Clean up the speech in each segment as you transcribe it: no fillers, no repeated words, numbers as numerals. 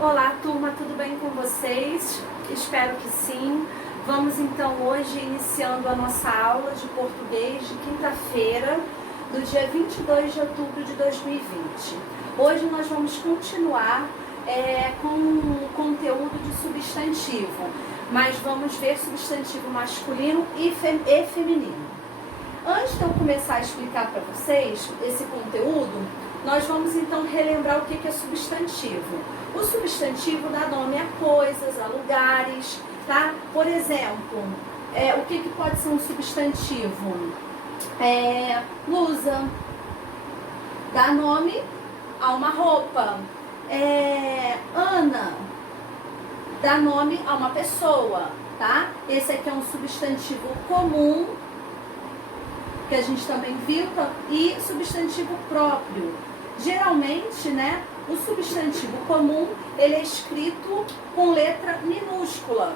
Olá, turma, tudo bem com vocês? Espero que sim. Vamos então hoje iniciando a nossa aula de português de quinta-feira, do dia 22 de outubro de 2020. Hoje nós vamos continuar com o conteúdo de substantivo, mas vamos ver substantivo masculino e feminino. Antes de eu começar a explicar para vocês esse conteúdo, nós vamos então relembrar o que é substantivo. O substantivo dá nome a coisas, a lugares, tá? Por exemplo, o que pode ser um substantivo? Blusa, dá nome a uma roupa. Ana, dá nome a uma pessoa, tá? Esse aqui é um substantivo comum, que a gente também viu, e substantivo próprio. Geralmente, né, o substantivo comum, ele é escrito com letra minúscula,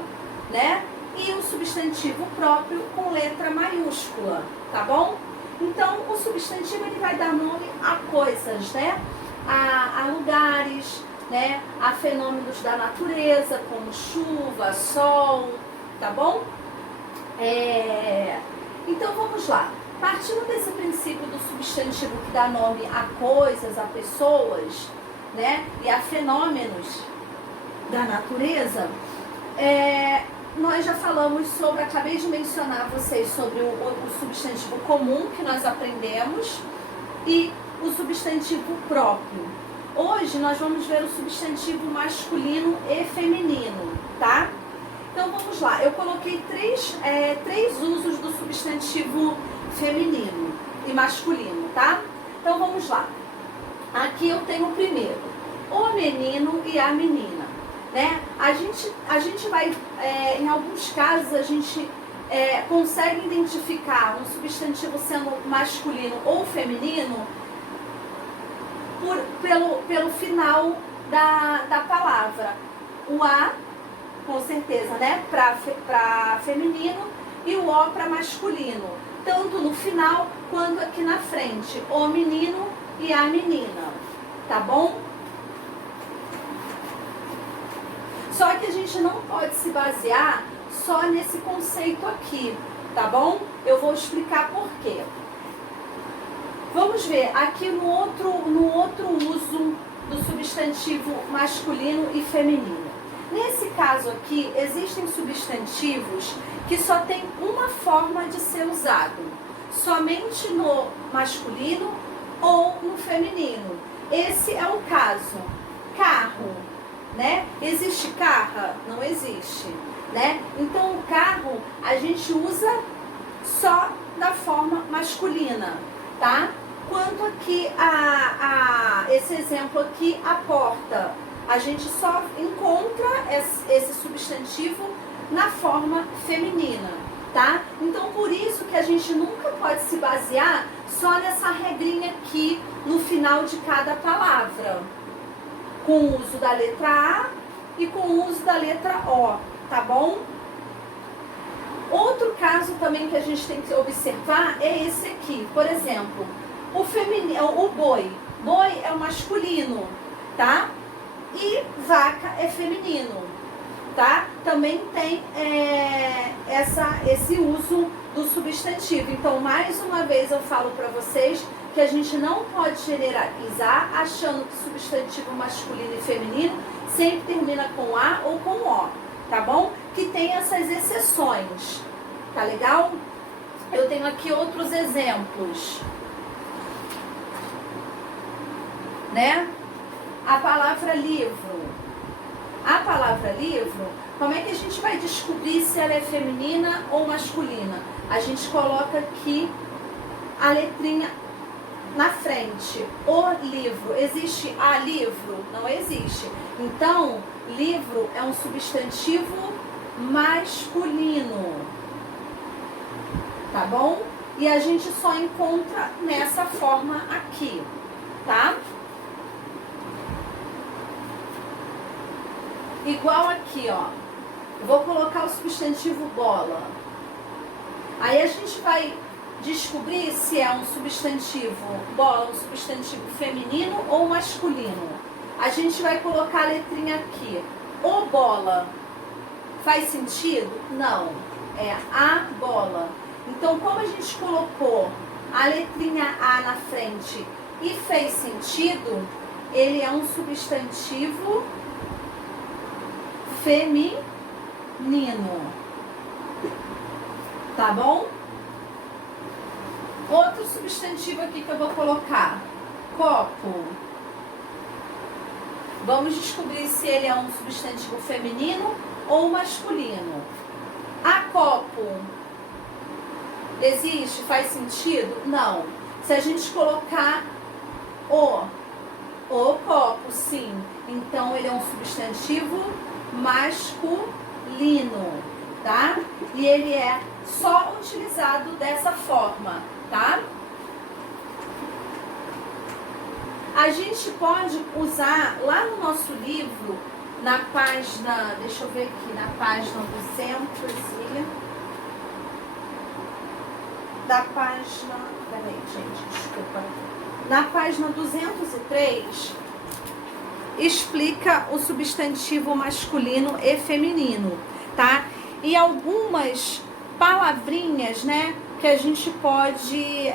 né? E o substantivo próprio com letra maiúscula, tá bom? Então, o substantivo, ele vai dar nome a coisas, né? A lugares, né? A fenômenos da natureza, como chuva, sol, tá bom? Então, vamos lá. Partindo desse princípio do substantivo que dá nome a coisas, a pessoas, né, e a fenômenos da natureza, nós já falamos sobre, acabei de mencionar a vocês sobre o substantivo comum que nós aprendemos e o substantivo próprio. Hoje nós vamos ver o substantivo masculino e feminino, tá? Então vamos lá, eu coloquei três usos do substantivo feminino e masculino, tá? Então vamos lá. Aqui eu tenho o primeiro, o menino e a menina, né? A gente vai, em alguns casos, a gente consegue identificar um substantivo sendo masculino ou feminino pelo final da palavra. O A, com certeza, né? Para feminino, e o O para masculino. Tanto no final quanto aqui na frente, o menino e a menina, tá bom? Só que a gente não pode se basear só nesse conceito aqui, tá bom? Eu vou explicar por quê. Vamos ver aqui no outro uso do substantivo masculino e feminino. Nesse caso aqui, existem substantivos que só tem uma forma de ser usado, somente no masculino ou no feminino. Esse é o caso. Carro, né? Existe carro? Não existe, né? Então o carro a gente usa só da forma masculina, tá? Quanto aqui esse exemplo aqui, a porta, a gente só encontra esse substantivo na forma feminina, tá? Então, por isso que a gente nunca pode se basear só nessa regrinha aqui no final de cada palavra, com o uso da letra A e com o uso da letra O, tá bom? Outro caso também que a gente tem que observar é esse aqui, por exemplo, o boi. Boi é o masculino, tá? E vaca é feminino, tá? Também tem esse uso do substantivo. Então, mais uma vez eu falo para vocês que a gente não pode generalizar achando que substantivo masculino e feminino sempre termina com A ou com O, tá bom? Que tem essas exceções, tá legal? Eu tenho aqui outros exemplos, né? A palavra livro. A palavra livro, como é que a gente vai descobrir se ela é feminina ou masculina? A gente coloca aqui a letrinha na frente. O livro. Existe a livro? Não existe. Então, livro é um substantivo masculino. Tá bom? E a gente só encontra nessa forma aqui, tá? Igual aqui, ó. Eu vou colocar o substantivo bola. Aí a gente vai descobrir se é um substantivo bola, um substantivo feminino ou masculino. A gente vai colocar a letrinha aqui. O bola. Faz sentido? Não. É a bola. Então, como a gente colocou a letrinha A na frente e fez sentido, ele é um substantivo feminino. Tá bom? Outro substantivo aqui que eu vou colocar. Copo. Vamos descobrir se ele é um substantivo feminino ou masculino. A copo existe? Faz sentido? Não. Se a gente colocar o copo, sim. Então ele é um substantivo masculino, tá? E ele é só utilizado dessa forma, tá? A gente pode usar lá no nosso livro, na página, deixa eu ver aqui, na página 200 da página, peraí, gente, desculpa. Na página 203, explica o substantivo masculino e feminino, tá? E algumas palavrinhas, né, que a gente pode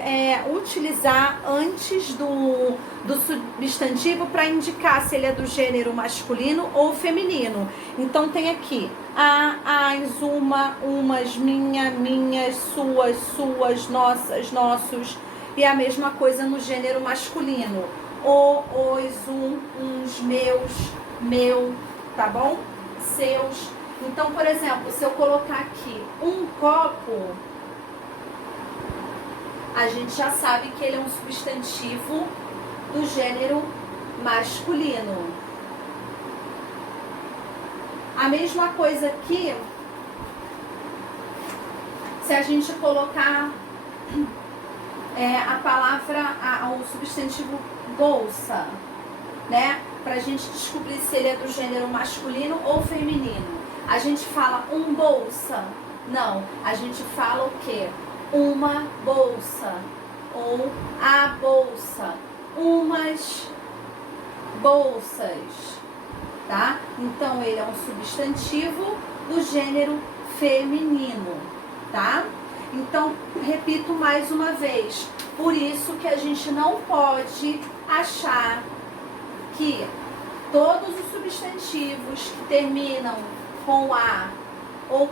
utilizar antes do substantivo para indicar se ele é do gênero masculino ou feminino. Então tem aqui as, umas, minhas, suas, nossas, nossos, e a mesma coisa no gênero masculino. Os, uns, meus, meu, tá bom? Seus. Então, por exemplo, se eu colocar aqui um copo, a gente já sabe que ele é um substantivo do gênero masculino. A mesma coisa aqui, se a gente colocar a palavra, o substantivo bolsa, né? Pra gente descobrir se ele é do gênero masculino ou feminino. A gente fala um bolsa? Não, a gente fala o quê? Uma bolsa ou a bolsa, umas bolsas, tá? Então ele é um substantivo do gênero feminino, tá? Então, repito mais uma vez, por isso que a gente não pode achar que todos os substantivos que terminam com A ou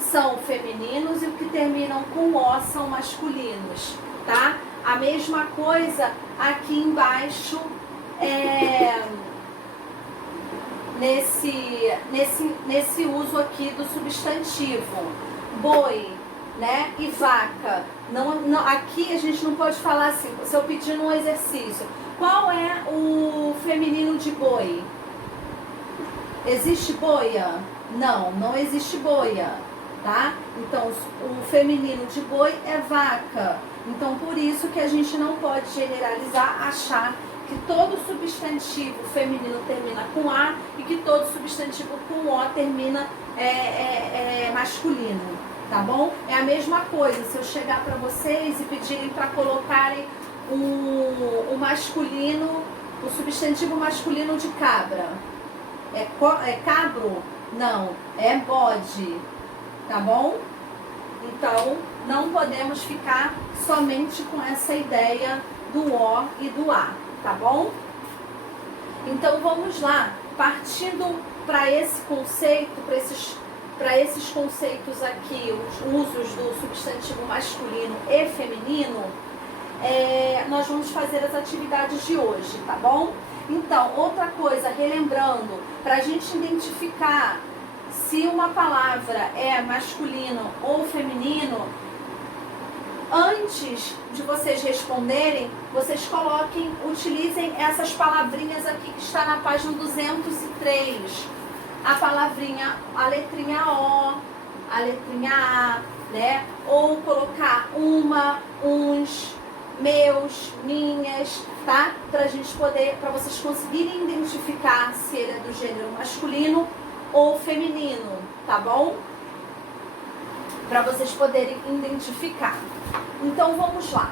são femininos e os que terminam com O são masculinos, tá? A mesma coisa aqui embaixo, nesse uso aqui do substantivo. Boi, né? E vaca. Não, aqui a gente não pode falar assim, se eu pedir um exercício, qual é o feminino de boi? Existe boia? Não, não existe boia, tá? Então, o feminino de boi é vaca. Então, por isso que a gente não pode generalizar, achar que todo substantivo feminino termina com A e que todo substantivo com O termina masculino, tá bom? É a mesma coisa, se eu chegar para vocês e pedirem para colocarem o masculino, o substantivo masculino de cabra. É cabro? Não, é bode, tá bom? Então, não podemos ficar somente com essa ideia do O e do A, tá bom? Então, vamos lá, partindo para esse conceito, para esses conceitos aqui, os usos do substantivo masculino e feminino, nós vamos fazer as atividades de hoje, tá bom? Então, outra coisa, relembrando, para a gente identificar se uma palavra é masculino ou feminino, antes de vocês responderem, vocês utilizem essas palavrinhas aqui que está na página 203. A palavrinha, a letrinha O, a letrinha A, né? Ou colocar uma, uns, meus, minhas, tá? Pra gente poder, para vocês conseguirem identificar se ele é do gênero masculino ou feminino, tá bom? Para vocês poderem identificar. Então vamos lá.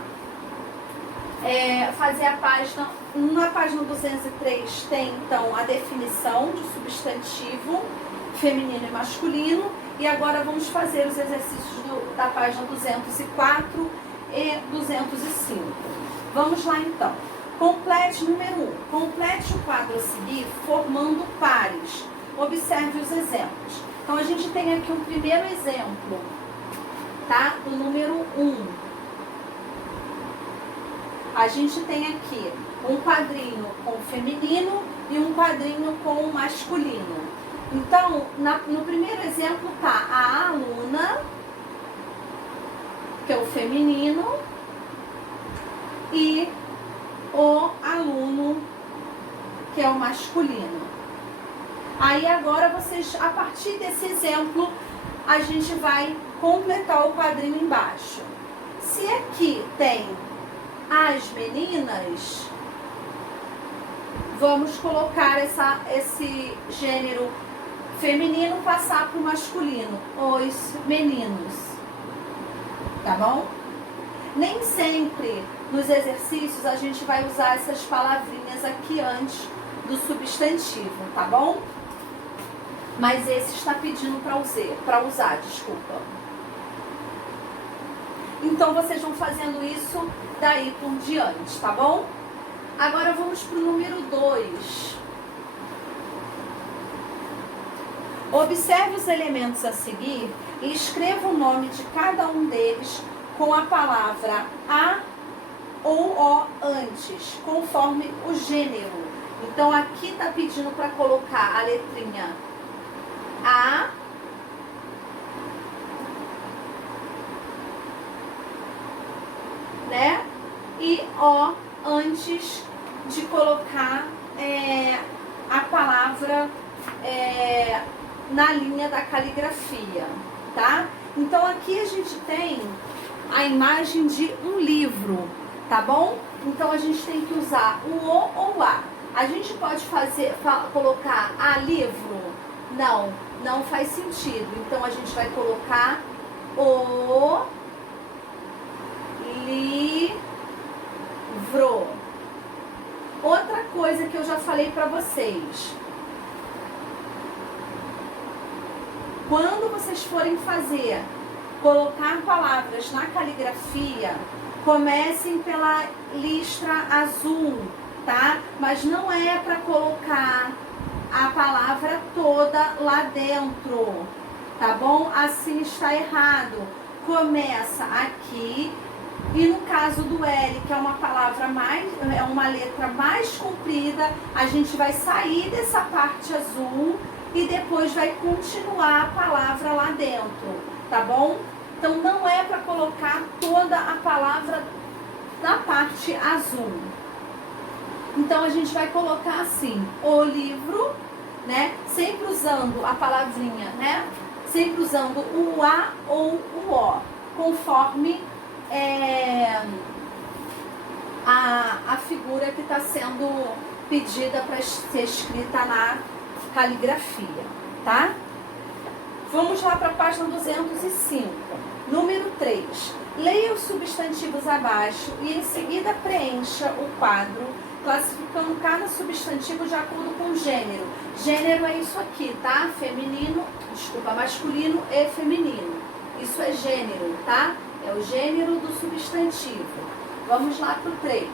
Fazer a página Na página 203 tem, então, a definição de substantivo feminino e masculino. E agora vamos fazer os exercícios da página 204 e 205. Vamos lá, então. Complete, número 1. Complete o quadro a seguir formando pares. Observe os exemplos. Então, a gente tem aqui um primeiro exemplo, tá? Do número 1. A gente tem aqui um quadrinho com o feminino e um quadrinho com o masculino. Então, no primeiro exemplo tá a aluna, que é o feminino, e o aluno, que é o masculino. Aí agora vocês, a partir desse exemplo, a gente vai completar o quadrinho embaixo. Se aqui tem as meninas, vamos colocar esse gênero feminino passar para o masculino, os meninos, tá bom? Nem sempre nos exercícios a gente vai usar essas palavrinhas aqui antes do substantivo, tá bom? Mas esse está pedindo para usar, desculpa. Então vocês vão fazendo isso daí por diante, tá bom? Agora vamos para o número 2. Observe os elementos a seguir e escreva o nome de cada um deles com a palavra a ou o antes, conforme o gênero. Então aqui está pedindo para colocar a letrinha A, né? E o antes de colocar a palavra na linha da caligrafia, tá? Então aqui a gente tem a imagem de um livro, tá bom? Então a gente tem que usar o ou a. A gente pode colocar a livro? Não faz sentido. Então a gente vai colocar o livro. Outra coisa que eu já falei para vocês. Quando vocês forem colocar palavras na caligrafia, comecem pela listra azul, tá? Mas não é para colocar a palavra toda lá dentro, tá bom? Assim está errado. Começa aqui e no caso do L, que é uma letra mais comprida, a gente vai sair dessa parte azul e depois vai continuar a palavra lá dentro, tá bom? Então não é para colocar toda a palavra na parte azul. Então a gente vai colocar assim, o livro, né? Sempre usando a palavrinha, né? Sempre usando o A ou o O, conforme a figura que está sendo pedida para ser escrita na caligrafia, tá? Vamos lá para a página 205. Número 3. Leia os substantivos abaixo e em seguida preencha o quadro, classificando cada substantivo de acordo com o gênero. Gênero é isso aqui, tá? Masculino e feminino. Isso é gênero, tá? É o gênero do substantivo. Vamos lá para o 3.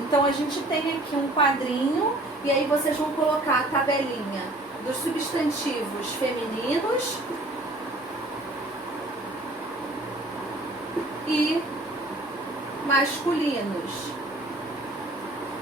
Então a gente tem aqui um quadrinho e aí vocês vão colocar a tabelinha dos substantivos femininos e masculinos.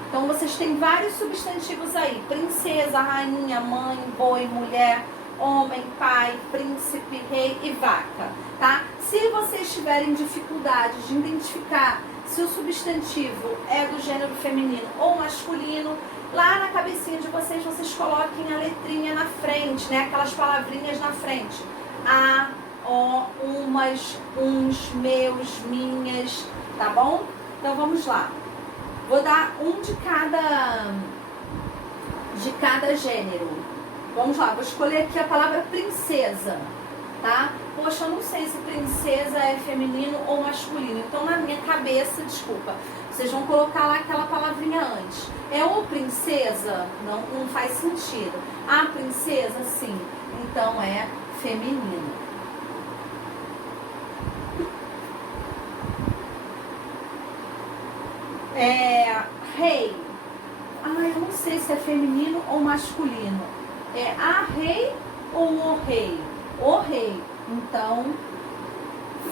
Então vocês têm vários substantivos aí: princesa, rainha, mãe, boi, mulher, homem, pai, príncipe, rei e vaca, tá? Se vocês tiverem dificuldade de identificar se o substantivo é do gênero feminino ou masculino, lá na cabecinha de vocês coloquem a letrinha na frente, né? Aquelas palavrinhas na frente. A, o, umas, uns, meus, minhas, tá bom? Então vamos lá. Vou dar um de cada gênero. Vamos lá, vou escolher aqui a palavra princesa. tá? Poxa, eu não sei se princesa é feminino ou masculino. Então, na minha cabeça, desculpa, vocês vão colocar lá aquela palavrinha antes. É ou princesa? Não faz sentido. Ah, princesa, sim. Então, é feminino. Rei. Eu não sei se é feminino ou masculino. É a rei ou o rei? O rei. Então,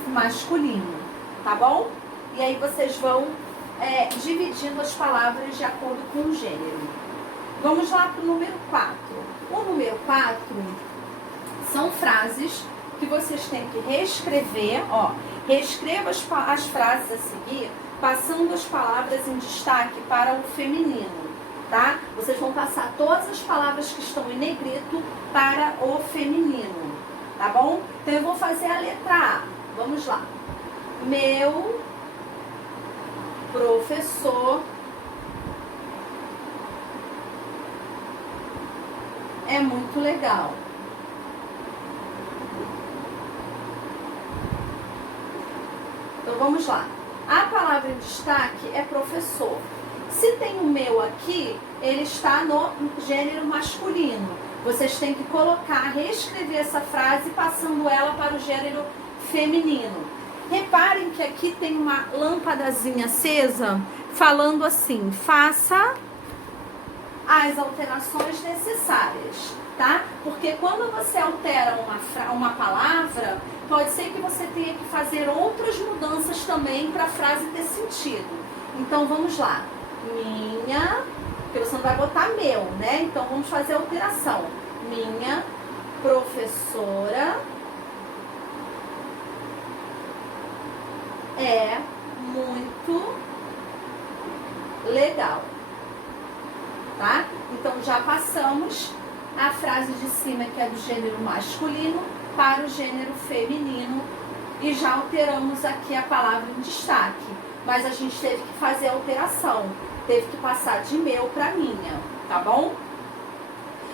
masculino, tá bom? E aí vocês vão dividindo as palavras de acordo com o gênero. Vamos lá para o número 4. O número 4 são frases que vocês têm que reescrever, ó. Reescreva as frases a seguir, passando as palavras em destaque para o feminino, tá? Vocês vão passar todas as palavras que estão em negrito para o feminino, tá bom? Então eu vou fazer a letra A. Vamos lá. Meu professor é muito legal. Então vamos lá. A palavra em destaque é professor. Se tem o meu aqui, ele está no gênero masculino. Vocês têm que colocar, reescrever essa frase passando ela para o gênero feminino. Reparem que aqui tem uma lâmpadazinha acesa falando assim: faça as alterações necessárias, tá? Porque quando você altera uma palavra, pode ser que você tenha que fazer outras mudanças também para a frase ter sentido. Então vamos lá. Minha, porque você não vai botar meu, né? Então vamos fazer a alteração. Minha professora é muito legal, tá? Então já passamos a frase de cima, que é do gênero masculino, para o gênero feminino e já alteramos aqui a palavra em destaque, mas a gente teve que fazer a alteração, teve que passar de meu para minha, tá bom?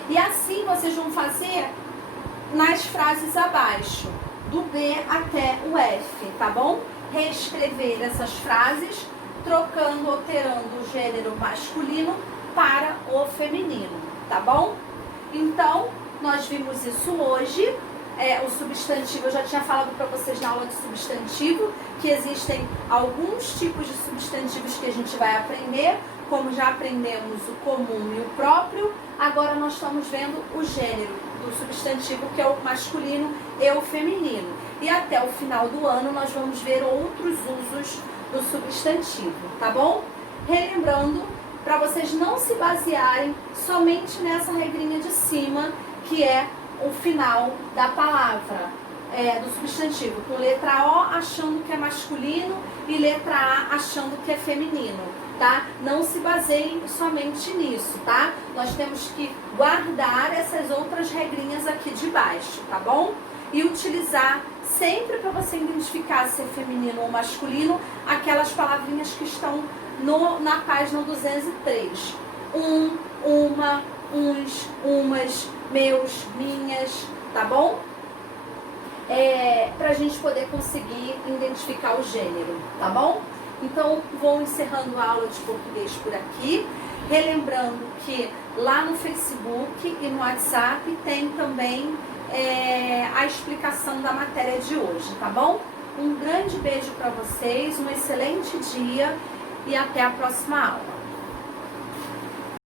E assim vocês vão fazer nas frases abaixo, do B até o F, tá bom? Reescrever essas frases, trocando, alterando o gênero masculino para o feminino, tá bom? Então, nós vimos isso hoje. O substantivo, eu já tinha falado para vocês na aula de substantivo, que existem alguns tipos de substantivos que a gente vai aprender, como já aprendemos o comum e o próprio. Agora nós estamos vendo o gênero do substantivo, que é o masculino e o feminino. E até o final do ano nós vamos ver outros usos do substantivo, tá bom? Relembrando, para vocês não se basearem somente nessa regrinha de cima, que é o final da palavra, do substantivo, com letra O achando que é masculino e letra A achando que é feminino, tá? Não se baseiem somente nisso, tá? Nós temos que guardar essas outras regrinhas aqui de baixo, tá bom? E utilizar sempre, para você identificar se é feminino ou masculino, aquelas palavrinhas que estão na página 203. Uma, uns, umas, meus, minhas, tá bom? Pra gente poder conseguir identificar o gênero, tá bom? Então, vou encerrando a aula de português por aqui. Relembrando que lá no Facebook e no WhatsApp tem também a explicação da matéria de hoje, tá bom? Um grande beijo para vocês, um excelente dia e até a próxima aula.